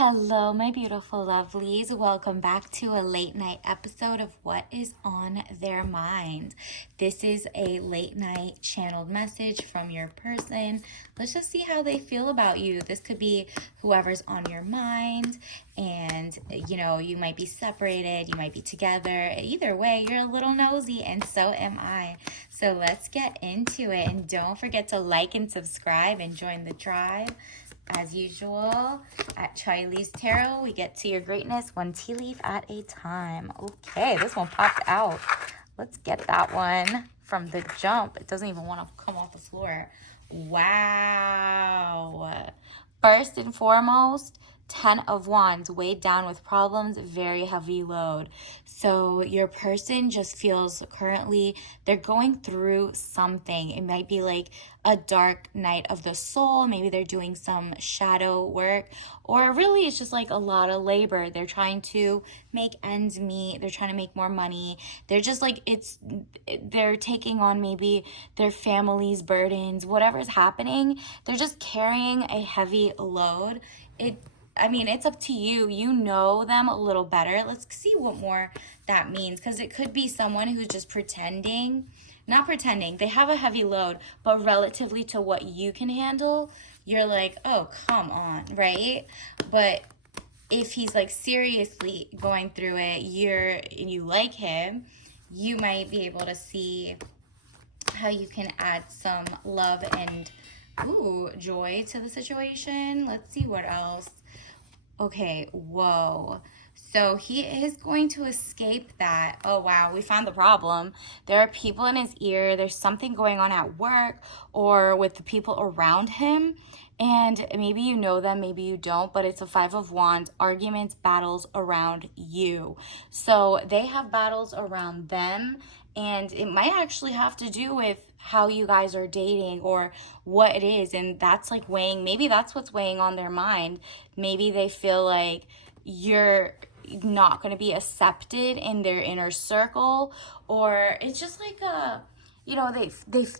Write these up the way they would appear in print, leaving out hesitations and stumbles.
Hello, my beautiful lovelies. Welcome back to a late night episode of What is on Their Mind. This is a late night channeled message from your person. Let's just see how they feel about you. This could be whoever's on your mind, and you might be separated, you might be together. Either way, you're a little nosy, and so am I. So let's get into it, and don't forget to like and subscribe and join the tribe. As usual, at Charlie's Tarot, we get to your greatness one tea leaf at a time. Okay, this one popped out. Let's get that one from the jump. It doesn't even want to come off the floor. Wow. First and foremost, 10 of Wands, weighed down with problems, very heavy load. So your person just feels currently they're going through something. It might be like a dark night of the soul. Maybe they're doing some shadow work, or really it's just like a lot of labor. They're trying to make ends meet. They're trying to make more money. They're just like, they're taking on maybe their family's burdens, whatever's happening. They're just carrying a heavy load. It's up to you. You know them a little better. Let's see what more that means, because it could be someone who's just pretending. Not pretending. They have a heavy load, but relatively to what you can handle, you're like, oh, come on, right? But if he's like seriously going through it, you like him, you might be able to see how you can add some love and joy to the situation. Let's see what else. Okay, whoa. So he is going to escape that. Oh, wow, we found the problem. There are people in his ear. There's something going on at work or with the people around him. And maybe you know them, maybe you don't, but it's a 5 of Wands, arguments, battles around you. So they have battles around them, and it might actually have to do with how you guys are dating or what it is. And that's like maybe that's what's weighing on their mind. Maybe they feel like you're not going to be accepted in their inner circle, or it's just like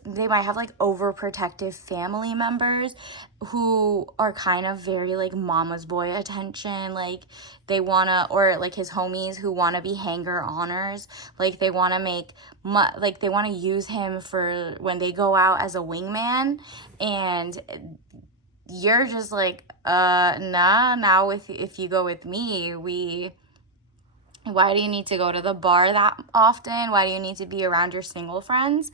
they might have like overprotective family members who are kind of very like mama's boy attention. Like they want to, or like his homies who want to be hanger-oners. Like they want to they want to use him for when they go out as a wingman, and you're just like, nah, now if you go with me, why do you need to go to the bar that often? Why do you need to be around your single friends?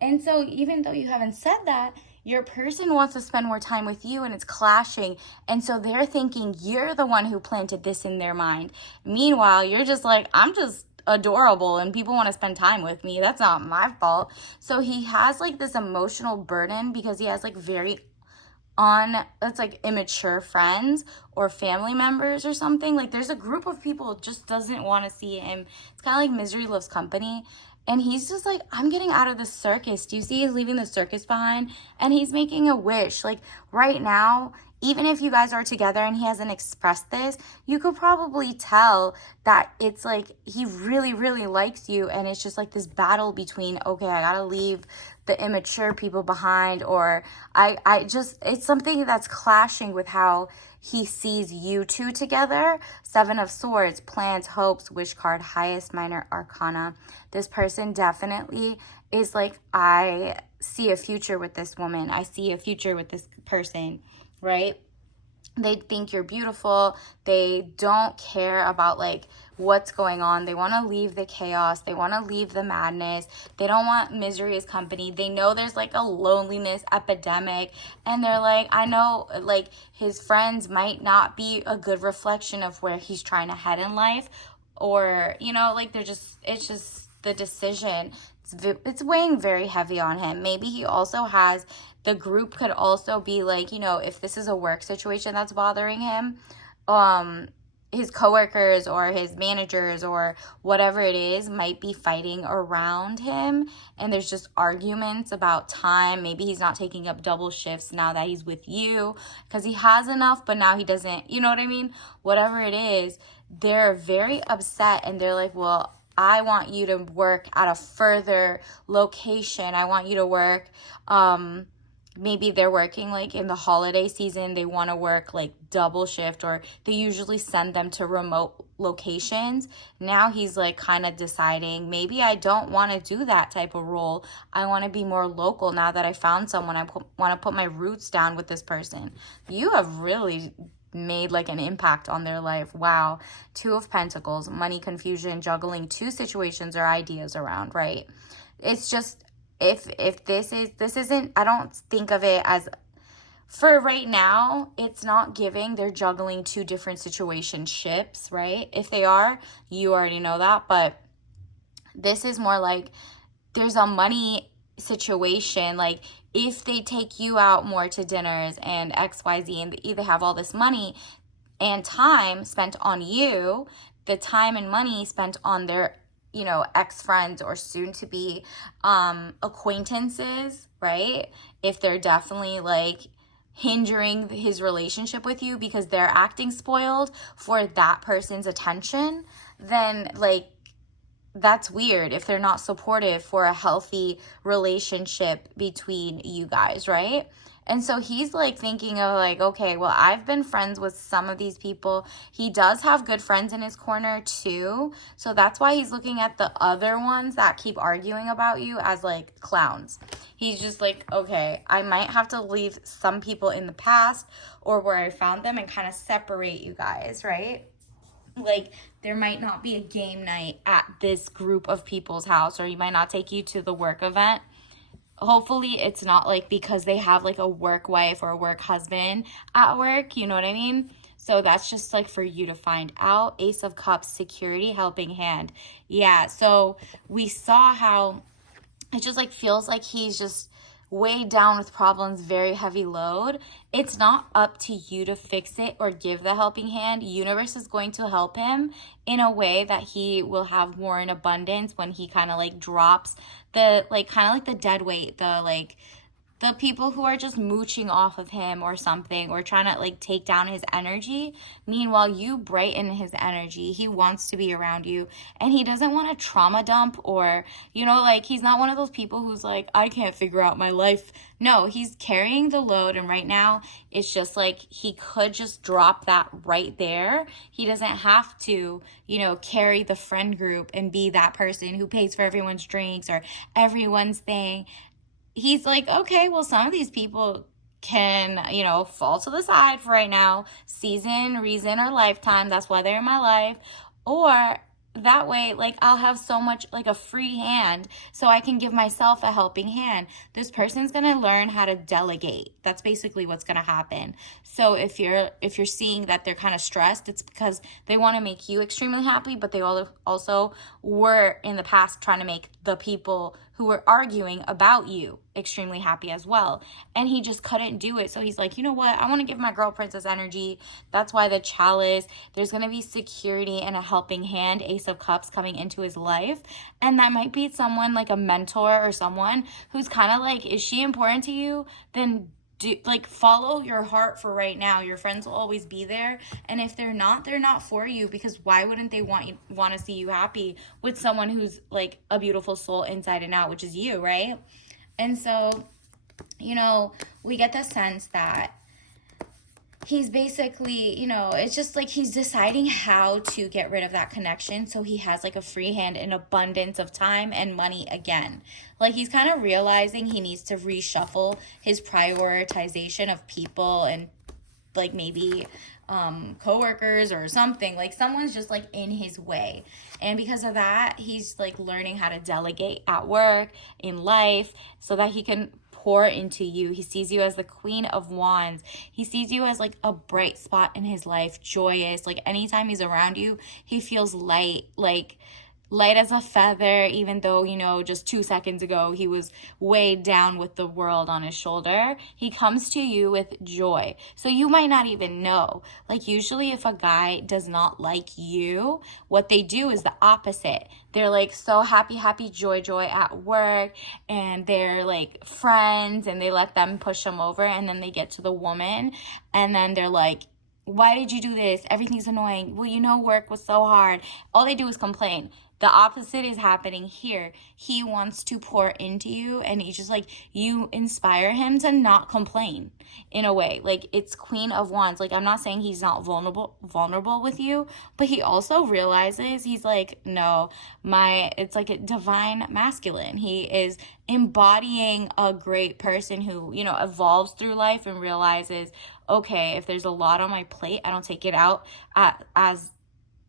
And so even though you haven't said that, your person wants to spend more time with you, and it's clashing. And so they're thinking you're the one who planted this in their mind. Meanwhile, you're just like, I'm just adorable and people want to spend time with me. That's not my fault. So he has like this emotional burden because he has like that's like immature friends or family members or something. Like there's a group of people just doesn't want to see him. It's kind of like misery loves company. And he's just like, I'm getting out of the circus. Do you see he's leaving the circus behind? And he's making a wish. Like right now, even if you guys are together and he hasn't expressed this, you could probably tell that it's like he really, really likes you. And it's just like this battle between, okay, I gotta leave the immature people behind, or it's something that's clashing with how he sees you two together. 7 of Swords, plans, hopes, wish card, highest minor arcana. This person definitely is like, I see a future with this woman. I see a future with this person, right? They think you're beautiful. They don't care about like what's going on. They want to leave the chaos. They want to leave the madness. They don't want misery as company. They know there's like a loneliness epidemic, and they're like, I know like his friends might not be a good reflection of where he's trying to head in life, or like it's just the decision. It's weighing very heavy on him. Maybe he also has, the group could also be like, if this is a work situation that's bothering him, his coworkers or his managers or whatever it is might be fighting around him, and there's just arguments about time. Maybe he's not taking up double shifts now that he's with you because he has enough, but now he doesn't, you know what I mean? Whatever it is, they're very upset, and they're like, well, I want you to work at a further location. I want you to work maybe they're working like in the holiday season, they want to work like double shift, or they usually send them to remote locations. Now he's like kind of deciding, maybe I don't want to do that type of role. I want to be more local now that I found someone. I want to put my roots down with this person. You have really made like an impact on their life. Wow. Two of Pentacles, money, confusion, juggling two situations or ideas around, right? It's just, if this isn't, I don't think of it as, for right now, it's not giving. They're juggling two different situationships, right? If they are, you already know that. But this is more like there's a money situation. Like if they take you out more to dinners and XYZ, and they either have all this money and time spent on you, the time and money spent on their, ex-friends or soon to be acquaintances, right? If they're definitely like hindering his relationship with you because they're acting spoiled for that person's attention, then like that's weird if they're not supportive for a healthy relationship between you guys, right? And so he's like thinking of like, okay, well, I've been friends with some of these people. He does have good friends in his corner too. So that's why he's looking at the other ones that keep arguing about you as like clowns. He's just like, okay, I might have to leave some people in the past or where I found them and kind of separate you guys, right? Like there might not be a game night at this group of people's house, or he might not take you to the work event. Hopefully it's not like because they have like a work wife or a work husband at work, you know what I mean? So that's just like for you to find out. Ace of Cups, security, helping hand. Yeah, so we saw how it just like feels like he's just weighed down with problems, very heavy load. It's not up to you to fix it or give the helping hand. Universe is going to help him in a way that he will have more in abundance when he kind of like drops the like kind of like the dead weight, the people who are just mooching off of him or something, or trying to like take down his energy. Meanwhile, you brighten his energy. He wants to be around you, and he doesn't want to trauma dump, or, like he's not one of those people who's like, I can't figure out my life. No, he's carrying the load, and right now it's just like he could just drop that right there. He doesn't have to, carry the friend group and be that person who pays for everyone's drinks or everyone's thing. He's like, okay, well, some of these people can, fall to the side for right now, season, reason, or lifetime. That's why they're in my life. Or that way, like, I'll have so much, like, a free hand, so I can give myself a helping hand. This person's going to learn how to delegate. That's basically what's going to happen. So if you're seeing that they're kind of stressed, it's because they want to make you extremely happy, but they also were in the past trying to make the people who were arguing about you extremely happy as well. And he just couldn't do it. So he's like, you know what? I want to give my girl princess energy. That's why the chalice, there's going to be security and a helping hand, Ace of Cups, coming into his life. And that might be someone like a mentor or someone who's kind of like, is she important to you? Then follow your heart for right now. Your friends will always be there, and if they're not for you, because why wouldn't they want to see you happy with someone who's like a beautiful soul inside and out, which is you, right? And so, we get the sense that he's basically, it's just like he's deciding how to get rid of that connection so he has like a free hand and abundance of time and money again. Like he's kind of realizing he needs to reshuffle his prioritization of people and like maybe coworkers or something. Like someone's just like in his way. And because of that, he's like learning how to delegate at work, in life, so that he can pour into you. He sees you as the Queen of Wands. He sees you as like a bright spot in his life, joyous. Like anytime he's around you, he feels light as a feather, even though, just 2 seconds ago he was weighed down with the world on his shoulder. He comes to you with joy. So you might not even know. Like usually if a guy does not like you, what they do is the opposite. They're like so happy, joy at work, and they're like friends, and they let them push them over, and then they get to the woman, and then they're like, why did you do this? Everything's annoying. Well, you know, work was so hard. All they do is complain. The opposite is happening here. He wants to pour into you, and he's just like, you inspire him to not complain in a way. Like, it's Queen of Wands. Like, I'm not saying he's not vulnerable with you, but he also realizes, he's like, no, it's like a divine masculine. He is embodying a great person who, you know, evolves through life and realizes, okay, if there's a lot on my plate, I don't take it out as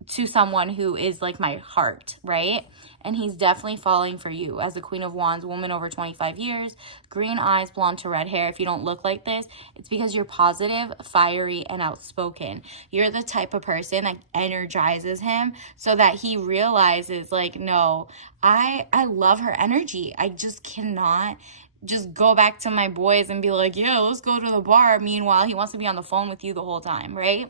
to someone who is like my heart, right? And he's definitely falling for you as the Queen of Wands, woman over 25 years, green eyes, blonde to red hair. If you don't look like this, it's because you're positive, fiery, and outspoken. You're the type of person that energizes him so that he realizes, like, no, I love her energy. I just cannot just go back to my boys and be like, yeah, let's go to the bar. Meanwhile, he wants to be on the phone with you the whole time, right?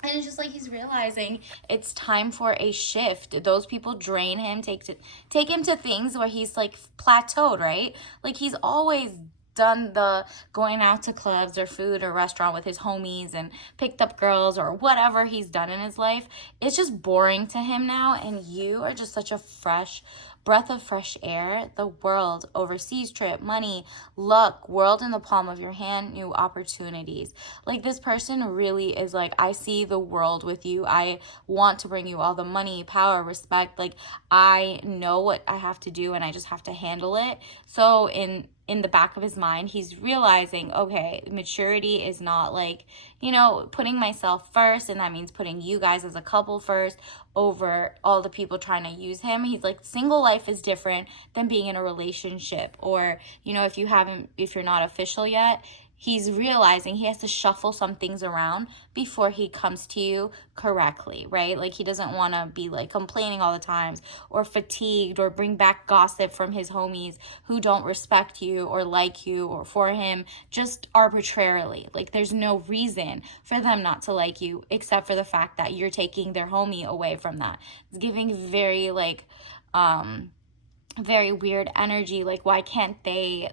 And it's just like he's realizing it's time for a shift. Those people drain him, take him to things where he's like plateaued, right? Like, he's always done the going out to clubs or food or restaurant with his homies and picked up girls or whatever he's done in his life. It's just boring to him now, and you are just such a fresh breath of fresh air. The world, overseas trip, money, luck, world in the palm of your hand, new opportunities. Like, this person really is like, I see the world with you. I want to bring you all the money, power, respect. Like, I know what I have to do and I just have to handle it. So in the back of his mind, he's realizing, okay, maturity is not like, you know, putting myself first, and that means putting you guys as a couple first over all the people trying to use him. He's like, single life is different than being in a relationship. Or, you know, if you're not official yet, he's realizing he has to shuffle some things around before he comes to you correctly, right? Like, he doesn't want to be like complaining all the times or fatigued or bring back gossip from his homies who don't respect you or like you or for him just arbitrarily. Like, there's no reason for them not to like you except for the fact that you're taking their homie away from that. It's giving very like very weird energy. Like, why can't they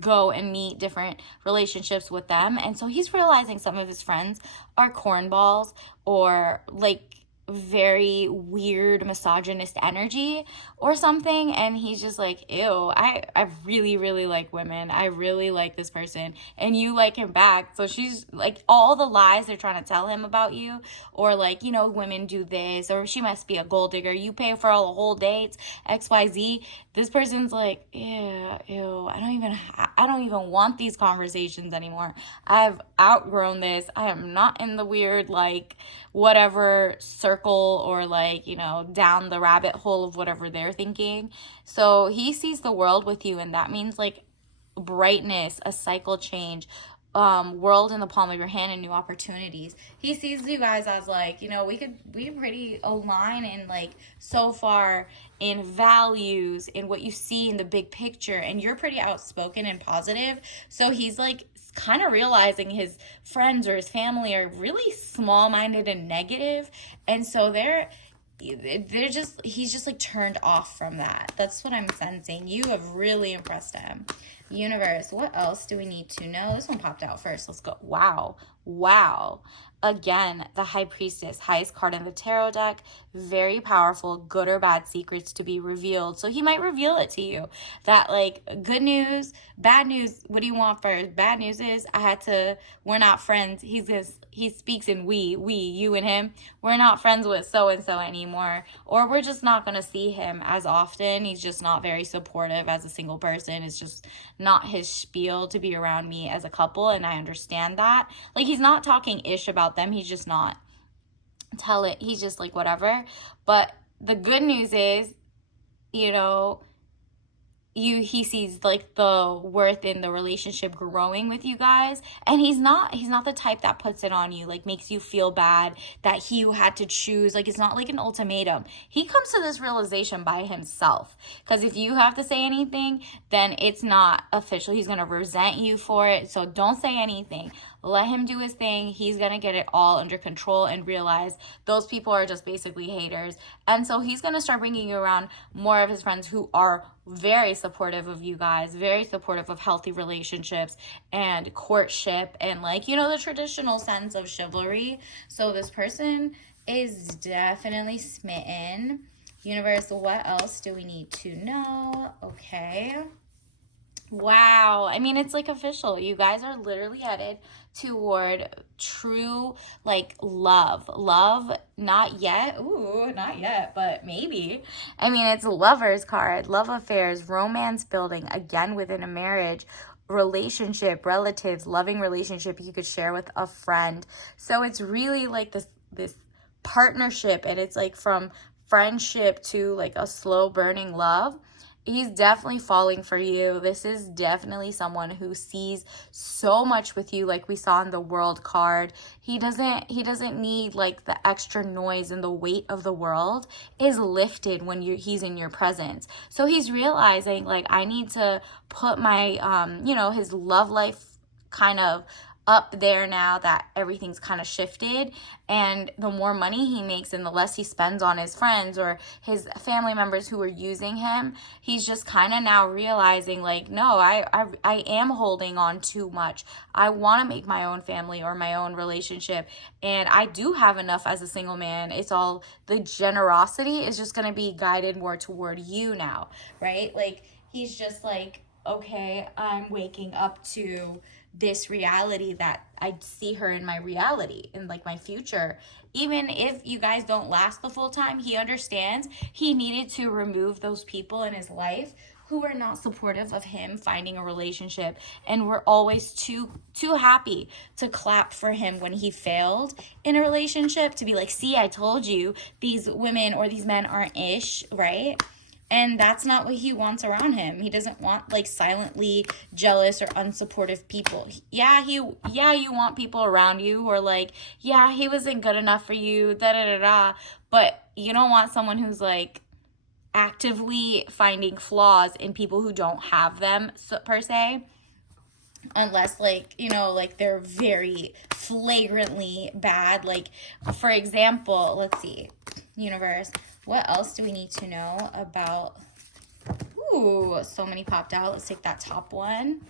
go and meet different relationships with them? And so he's realizing some of his friends are cornballs or like very weird misogynist energy or something, and he's just like, ew, I really, really like women. I really like this person, and you like him back. So she's like, all the lies they're trying to tell him about you, or like, you know, women do this, or she must be a gold digger, you pay for all the whole dates, XYZ. This person's like, ew, I don't even want these conversations anymore. I've outgrown this. I am not in the weird like whatever circle or like, you know, down the rabbit hole of whatever they're thinking. So he sees the world with you, and that means like brightness, a cycle change, world in the palm of your hand, and new opportunities. He sees you guys as like, you know, we pretty align in like so far in values, in what you see in the big picture, and you're pretty outspoken and positive. So he's like kind of realizing his friends or his family are really small-minded and negative, and so he's just like turned off from that. That's what I'm sensing. You have really impressed him. Universe, what else do we need to know? This one popped out first. Let's go. Wow. Again, the High Priestess, highest card in the tarot deck. Very powerful, good or bad secrets to be revealed. So he might reveal it to you. That like, good news, bad news, what do you want first? Bad news is we're not friends. He speaks in we, you and him. We're not friends with so-and-so anymore. Or we're just not going to see him as often. He's just not very supportive as a single person. It's just not his spiel to be around me as a couple, and I understand that. Like, he's not talking ish about them. He's just not. He's just like, whatever. But the good news is, you know, he sees like the worth in the relationship growing with you guys, and he's not the type that puts it on you, like makes you feel bad that he had to choose. Like, it's not like an ultimatum. He comes to this realization by himself, because if you have to say anything, then it's not official. He's gonna resent you for it. So don't say anything. let him do his thing. He's gonna get it all under control and realize those people are just basically haters. And so he's gonna start bringing you around more of his friends who are very supportive of you guys, very supportive of healthy relationships and courtship and, like, you know, the traditional sense of chivalry. So this person is definitely smitten. Universe, what else do we need to know? Okay. Wow. I mean, it's like official. You guys are literally headed toward true, like, love. Love, not yet. Ooh, not yet, but maybe. I mean, it's a lover's card, love affairs, romance building, again, within a marriage, relationship, relatives, loving relationship you could share with a friend. So it's really like this partnership, and it's like from friendship to like a slow burning love. He's definitely falling for you. This is definitely someone who sees so much with you, like we saw in the world card. He doesn't need like the extra noise, and the weight of the world is lifted when he's in your presence. So he's realizing, like, I need to put my his love life kind of up there now that everything's kind of shifted. And the more money he makes and the less he spends on his friends or his family members who are using him, he's just kind of now realizing, like, no, I am holding on too much. I want to make my own family or my own relationship, and I do have enough as a single man. It's all, the generosity is just going to be guided more toward you now, right? Like, he's just like, okay, I'm waking up to this reality that I see her in my reality, in like my future. Even if you guys don't last the full time, he understands he needed to remove those people in his life who are not supportive of him finding a relationship, and we're always too happy to clap for him when he failed in a relationship, to be like, see, I told you these women or these men aren't ish, right? And that's not what he wants around him. He doesn't want like silently jealous or unsupportive people. You want people around you who are like, yeah, he wasn't good enough for you, da da da da. But you don't want someone who's like actively finding flaws in people who don't have them, per se. Unless, like, you know, like they're very flagrantly bad. Like, for example, let's see, universe, what else do we need to know about? Ooh, so many popped out. Let's take that top one.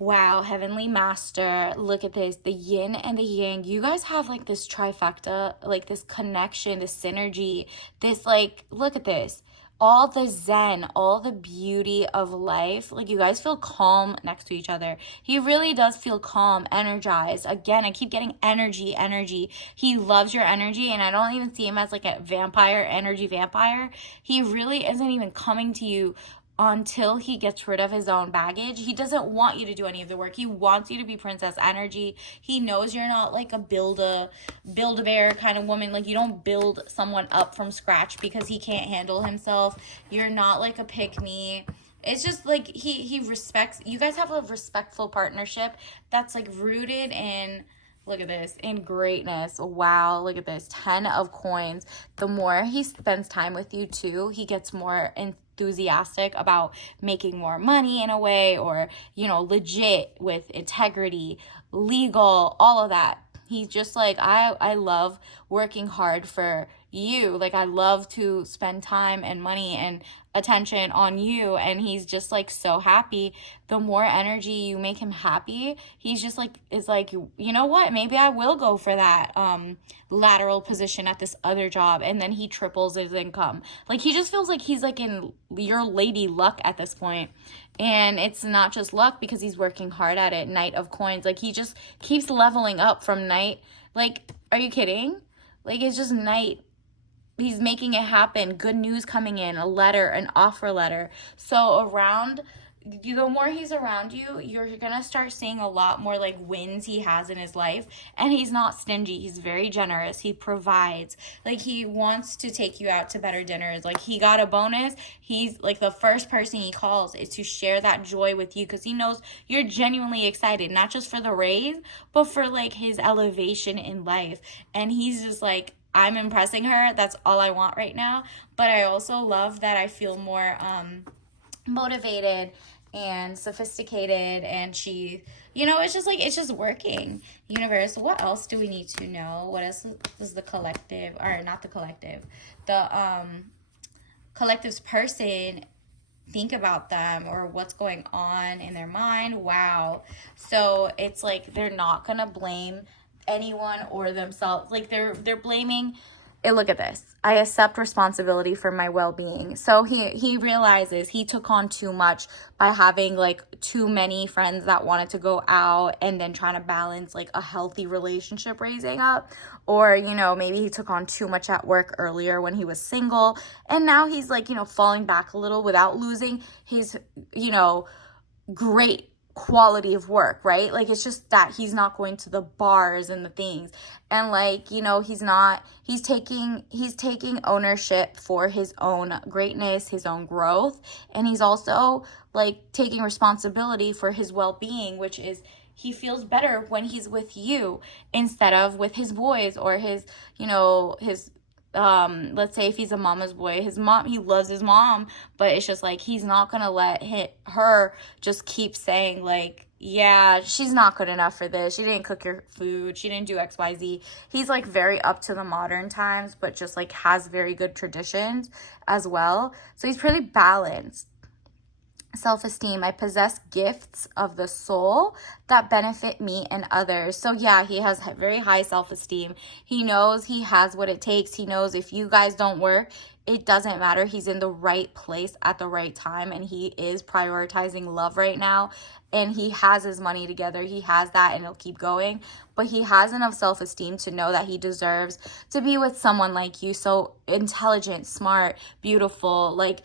Wow, Heavenly Master, look at this, the yin and the yang. You guys have like this trifecta, like this connection, this synergy, this, like, look at this. All the zen, all the beauty of life. Like, you guys feel calm next to each other. He really does feel calm, energized. Again, I keep getting energy. He loves your energy, and I don't even see him as like a energy vampire. He really isn't even coming to you until he gets rid of his own baggage. He doesn't want you to do any of the work. He wants you to be princess energy. He knows you're not like a build-a-bear kind of woman. Like, you don't build someone up from scratch because he can't handle himself. You're not like a pick-me. It's just like he respects, you guys have a respectful partnership that's like rooted in, look at this, in greatness. Wow, look at this, 10 of coins. The more he spends time with you too, he gets more enthusiastic about making more money in a way, or, you know, legit with integrity, legal, all of that. He's just like, I love working hard for you. Like, I love to spend time and money and attention on you. And he's just like so happy. The more energy you make him happy, he's just like, is like, you know what, maybe I will go for that lateral position at this other job, and then he triples his income. Like, he just feels like he's like in your lady luck at this point. And it's not just luck, because he's working hard at it. Knight of coins. Like, he just keeps leveling up from knight. Like, are you kidding? Like, it's just knight. He's making it happen. Good news coming in, a letter, an offer letter. So the more he's around you, you're going to start seeing a lot more like wins he has in his life. And he's not stingy. He's very generous. He provides. Like, he wants to take you out to better dinners. Like, he got a bonus. He's like, the first person he calls is to share that joy with you, because he knows you're genuinely excited, not just for the raise, but for like his elevation in life. And he's just like, I'm impressing her. That's all I want right now. But I also love that I feel more motivated and sophisticated, and she, it's just like, it's just working. Universe, what else do we need to know? What else does the collective, or not the collective, the collective's person think about them, or what's going on in their mind? Wow. So it's like they're not gonna blame anyone or themselves. Like they're blaming. Hey, look at this. I accept responsibility for my well-being. So he realizes he took on too much by having like too many friends that wanted to go out, and then trying to balance like a healthy relationship raising up. Or, maybe he took on too much at work earlier when he was single, and now he's like, falling back a little without losing his, great quality of work, right? Like, it's just that he's not going to the bars and the things, and like, he's taking ownership for his own greatness, his own growth, and he's also like taking responsibility for his well-being, which is, he feels better when he's with you instead of with his boys, or his let's say if he's a mama's boy, his mom, he loves his mom, but it's just like, he's not gonna let her just keep saying like, yeah, she's not good enough for this, she didn't cook your food, she didn't do XYZ. He's like very up to the modern times, but just like has very good traditions as well. So he's pretty balanced. Self-esteem, I possess gifts of the soul that benefit me and others. So yeah, he has very high self-esteem. He knows he has what it takes. He knows if you guys don't work, it doesn't matter. He's in the right place at the right time, and he is prioritizing love right now, and he has his money together. He has that, and he'll keep going. But he has enough self-esteem to know that he deserves to be with someone like you, so intelligent, smart, beautiful, like,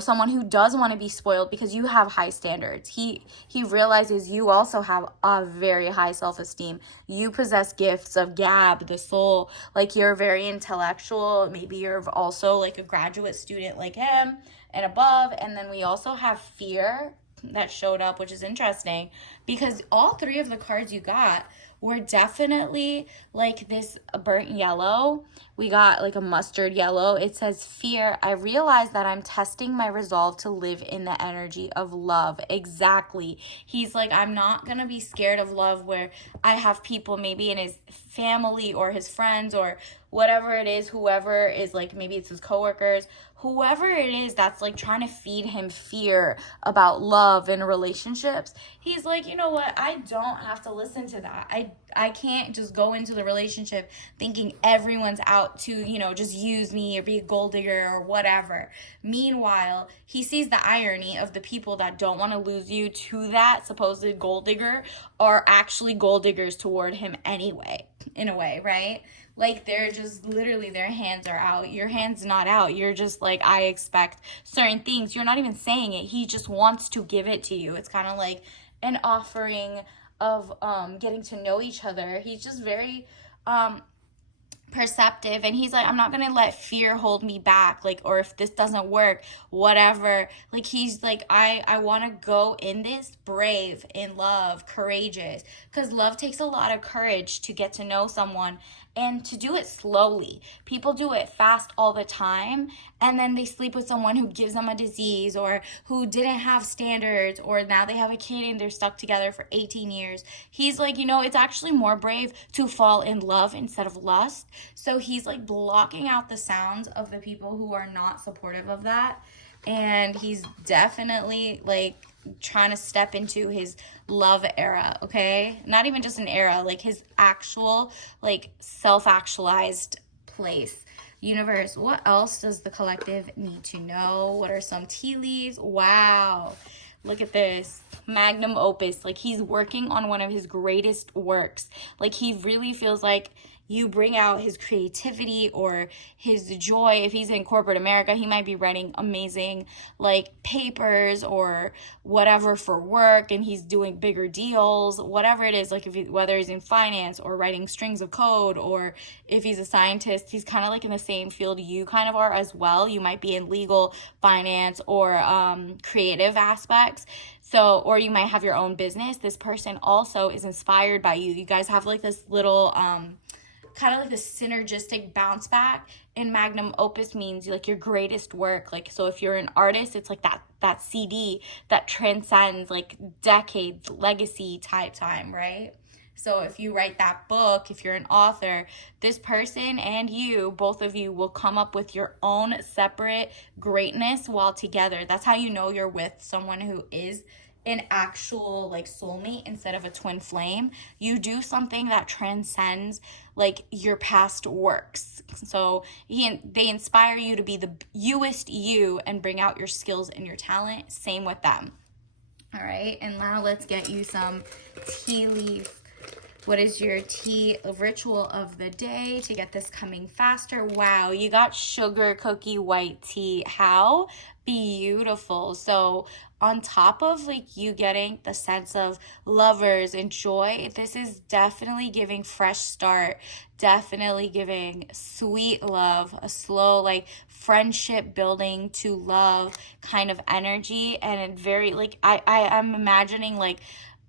someone who does want to be spoiled because you have high standards. He realizes you also have a very high self-esteem. You possess gifts of Gab, the soul, like you're very intellectual. Maybe you're also like a graduate student like him and above. And then we also have fear that showed up, which is interesting because all three of the cards you got were definitely like this burnt yellow. We got like a mustard yellow. It says fear. I realize that I'm testing my resolve to live in the energy of love. Exactly. He's like, I'm not going to be scared of love, where I have people maybe in his family or his friends or whatever it is, whoever is like, maybe it's his coworkers, whoever it is that's like trying to feed him fear about love and relationships. He's like, you know what? I don't have to listen to that. I can't just go into the relationship thinking everyone's out to, just use me or be a gold digger or whatever. Meanwhile, he sees the irony of the people that don't want to lose you to that supposed gold digger are actually gold diggers toward him anyway, in a way, right? Like, they're just literally, their hands are out. Your hand's not out. You're just like, I expect certain things. You're not even saying it. He just wants to give it to you. It's kind of like an offering of getting to know each other. He's just very perceptive, and he's like, I'm not gonna let fear hold me back, like, or if this doesn't work, whatever. Like, he's like, I want to go in this brave, in love, courageous, because love takes a lot of courage to get to know someone and to do it slowly. People do it fast all the time, and then they sleep with someone who gives them a disease, or who didn't have standards, or now they have a kid and they're stuck together for 18 years. He's like, it's actually more brave to fall in love instead of lust. So he's like blocking out the sounds of the people who are not supportive of that. And he's definitely like trying to step into his love era, okay? Not even just an era, like his actual, like, self-actualized place. Universe, what else does the collective need to know? What are some tea leaves? Wow. Look at this. Magnum opus. Like, he's working on one of his greatest works. Like, he really feels like you bring out his creativity or his joy. If he's in corporate America, he might be writing amazing like papers or whatever for work, and he's doing bigger deals, whatever it is. Like, whether he's in finance or writing strings of code, or if he's a scientist, he's kind of like in the same field you kind of are as well. You might be in legal, finance, or creative aspects. So, or you might have your own business. This person also is inspired by you. You guys have like this little kind of like the synergistic bounce back. And magnum opus means like your greatest work. Like, so if you're an artist, it's like that CD that transcends like decades, legacy type time, right? So if you write that book, if you're an author, this person and you, both of you, will come up with your own separate greatness while together. That's how you know you're with someone who is an actual like soulmate instead of a twin flame. You do something that transcends like your past works. So they inspire you to be the youest you and bring out your skills and your talent. Same with them. All right, and now let's get you some tea leaf. What is your tea ritual of the day to get this coming faster? Wow, you got sugar cookie white tea. How beautiful. So on top of like you getting the sense of lovers and joy, this is definitely giving fresh start, definitely giving sweet love, a slow like friendship building to love kind of energy. And very like I'm imagining like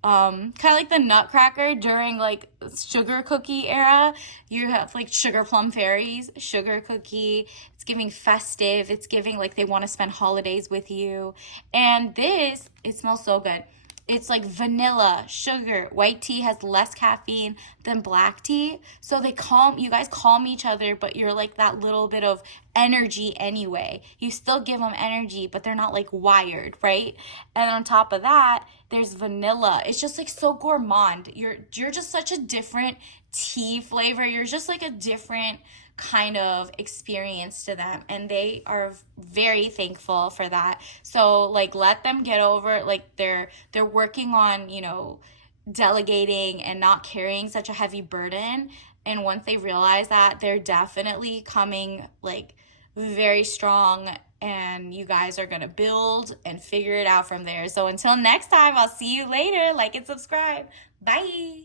kind of like the Nutcracker during like sugar cookie era. You have like sugar plum fairies, sugar cookie. It's giving festive. It's giving like they want to spend holidays with you. And this, it smells so good. It's like vanilla, sugar. White tea has less caffeine than black tea. So you guys calm each other, but you're like that little bit of energy anyway. You still give them energy, but they're not like wired, right? And on top of that, there's vanilla. It's just like so gourmand. You're just such a different tea flavor. You're just like a different kind of experience to them, and they are very thankful for that. So like let them get over like they're working on, you know, delegating and not carrying such a heavy burden. And once they realize that, they're definitely coming like very strong, and you guys are gonna build and figure it out from there. So until next time, I'll see you later. Like and subscribe. Bye.